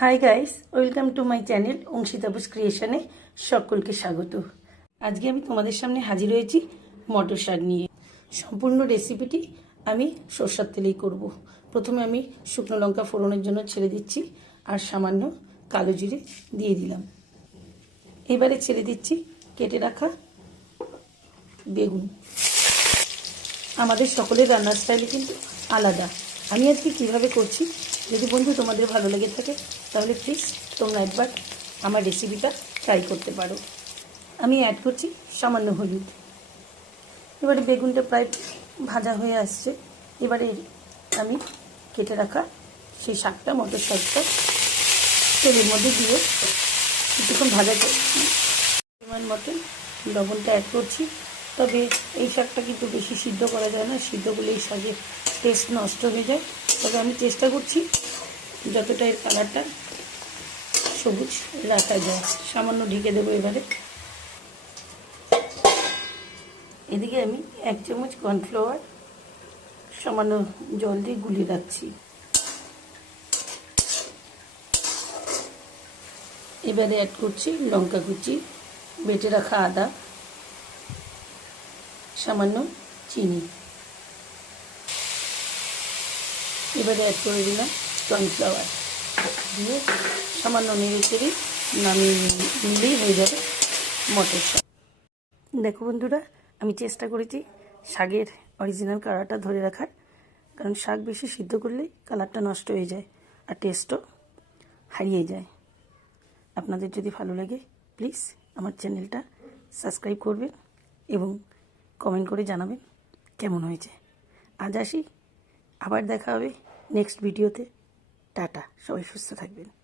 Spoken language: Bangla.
Hi guys welcome to my channel অংশিতাবুস ক্রিয়েশনে সকলকে স্বাগত। আজকে আমি তোমাদের সামনে হাজির হয়েছি মটর শাক নিয়ে। সম্পূর্ণ রেসিপিটি আমি সর্ষার তেলেই করব। প্রথমে আমি শুকনো লঙ্কা ফোড়নের জন্য ছেড়ে দিচ্ছি আর সামান্য কালো জিরে দিয়ে দিলাম। এবারে ছেড়ে দিচ্ছি কেটে রাখা বেগুন। আমাদের সকলের রান্নার স্টাইল কিন্তু আলাদা। আমি আজকে কীভাবে করছি, যদি বন্ধু তোমাদের ভালো লেগে থাকে, তাহলে প্লিজ তোমরা একবার আমার রেসিপিটা ট্রাই করতে পারো। আমি অ্যাড করছি সামান্য হলুদ। এবারে বেগুনটা প্রায় ভাজা হয়ে আসছে। এবারে আমি কেটে রাখা সেই শাকটা, মটর শাকটা, তেলের মধ্যে দিয়ে কিছুক্ষণ ভাজা করছি পরিমাণ মতন লবণটা অ্যাড করছি। তবে এই শাকটা কিন্তু বেশি সিদ্ধ করা যায় না সিদ্ধ করলে এই শাকের টেস্ট নষ্ট হয়ে যায়। তবে আমি চেষ্টা করছি যতটা এর কালারটা সবুজ রাখা যায়। সামান্য ঢেকে দেবো এবারে। এদিকে আমি এক চামচ কর্নফ্লাওয়ার সামান্য জল দিয়ে গুলি রাখছি। এবারে অ্যাড করছি লঙ্কা কুচি, বেটে রাখা আদা সামান্য চিনি। এবারে অ্যাড করে দিলাম কর্নফ্লাওয়ার দিয়ে সামান্য নেড়ে চেড়ে নামিয়ে নিলেই হয়ে যাবে মটর শাক দেখো বন্ধুরা, আমি চেষ্টা করেছি শাকের অরিজিনাল কালারটা ধরে রাখার, কারণ শাক বেশি সিদ্ধ করলেই কালারটা নষ্ট হয়ে যায় আর টেস্টও হারিয়ে যায়। আপনাদের যদি ভালো লাগে প্লিজ আমার চ্যানেলটা সাবস্ক্রাইব করবেন এবং কমেন্ট করে জানাবেন কেমন হয়েছে। আজ আসি, আবার দেখা হবে নেক্সট ভিডিওতে। টাটা, সবাই সুস্থ থাকবেন।